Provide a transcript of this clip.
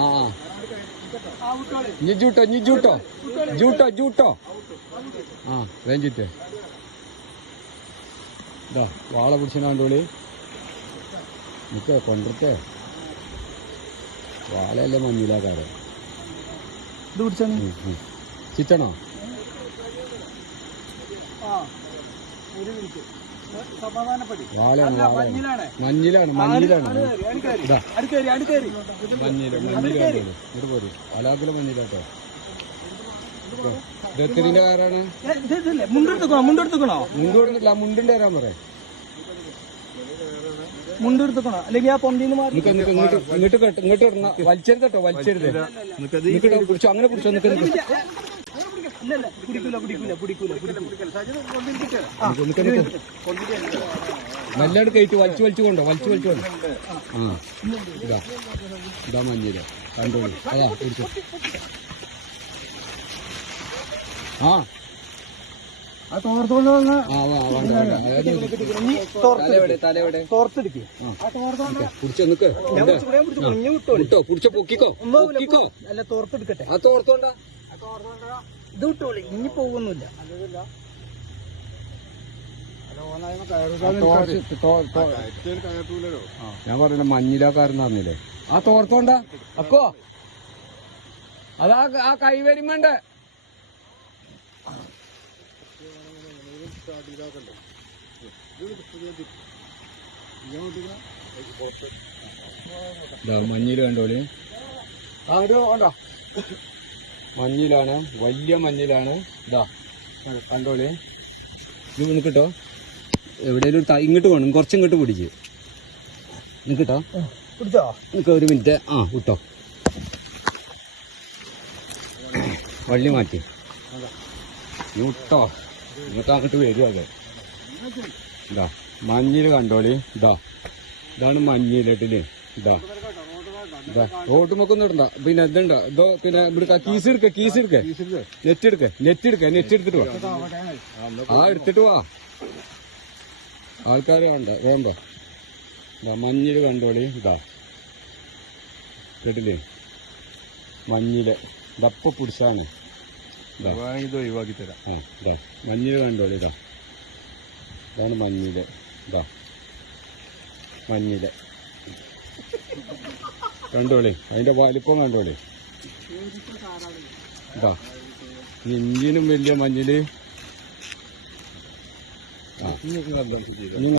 ആ. ഇനി ജൂട്ടോ ഇനി ജൂട്ടോ. ജൂട്ടോ ജൂട്ടോ. ആ വേഞ്ചിട്ട് ഇതാ വാള പിടിച്ചാണ്ടോളി നിക്ക കൊണ്ടിട്ടേ വാളയല്ലേ മഞ്ഞിലാക്കാരെ ഇത് പിടിച്ചാണ് ചിറ്റണോ? ആ ഒരു വാളയാണ് മഞ്ഞിലാണ്. മഞ്ഞിലാണ് മഞ്ഞിലാണ്. പോരും. മഞ്ഞിലാട്ടോ ഇതെത്തിന്റെ കാരാണ് ഇതില്ലേ മുണ്ടെടുത്തുക്കണോ? മുണ്ടെടുത്തുക്കണോ? മുണ്ടോടുന്നില്ല മുണ്ടിന്റെ തരാൻ പറയാം. മുണ്ടെടുത്തുക്കണോ? അല്ലെങ്കിൽ ആ പൊന്തിന്ന് മാറി ഇങ്ങോട്ട് ഇങ്ങോട്ട് കേട്ടോ ഇങ്ങോട്ട് വലിച്ചരുത് നിക്കട്ടോ അങ്ങനെ കുറിച്ചോ നിക്ക് നിക്ക്. നല്ലതായിട്ട് കയറ്റി വലിച്ചു വലിച്ചു കൊണ്ടോ വലിച്ചു വലിച്ചു കൊണ്ടോ. ആ ഇതാ ഇതാ മഞ്ഞിൽ ആ തോർത്തെടുക്കുക അല്ല തോർത്തെടുക്കട്ടെ. ആ തോർത്തോണ്ടാ? ഇത് വിട്ടോളി ഇനി പോകുന്നില്ല ഞാൻ പറഞ്ഞ കാരണം പറഞ്ഞില്ലേ ആ തോർത്തോണ്ട? അക്കോ. അതാ ആ കൈ വേണ്ട മഞ്ഞിൽ കണ്ടോളി ആ ഒരു ഉണ്ടോ മഞ്ഞിലാണ് വലിയ മഞ്ഞിലാണ്. ഇതാ കണ്ടോളി ഇത് നിൽക്കട്ടോ എവിടെയെങ്കിലും ഒരു ഇങ്ങോട്ട് വേണം കുറച്ച് ഇങ്ങോട്ട് പിടിച്ച് നിൽക്കട്ടോ പിടിച്ചോ? നിൽക്ക ഒരു മിനിറ്റ്. ആ വിട്ടോ വള്ളി മാറ്റി. വിട്ടോ ഇങ്ങോട്ട് അങ്ങോട്ട് വരും അതെ. ഇതാ മഞ്ഞിൽ കണ്ടോളി. ഇതാ ഇതാണ് മഞ്ഞിലട്ടിൽ. ഇതാ ഇതാ റോട്ട് മൊക്കൊന്നും ഇടണ്ട. പിന്നെ ഇതുണ്ടോ ഇതോ പിന്നെ ഇവിടെ കീസ് എടുക്ക കീസ് എടുക്ക. നെറ്റ് എടുക്ക നെറ്റ് എടുക്ക നെറ്റ് എടുത്തിട്ട് വാ. ആ എടുത്തിട്ട് വാ. ആൾക്കാർ വേണ്ട വേണ്ട. ഇതാ മഞ്ഞിൽ കണ്ടോളി. ഇതാ കേട്ടില്ലേ? മഞ്ഞിൽ. ദപ്പ പിടിച്ചാണ്. ഇതാ ഒഴിവാക്കി തരാം. ആ ഇതാ മഞ്ഞിൽ കണ്ടോളി ഇതാ? ഇതാണ് മഞ്ഞിൽ. ഇതാ. മഞ്ഞിൽ. കണ്ടോളി അതിന്റെ വലിപ്പം കണ്ടോളി ഇതാ? ഇഞ്ചിനും വലിയ മഞ്ഞിൽ. ആ.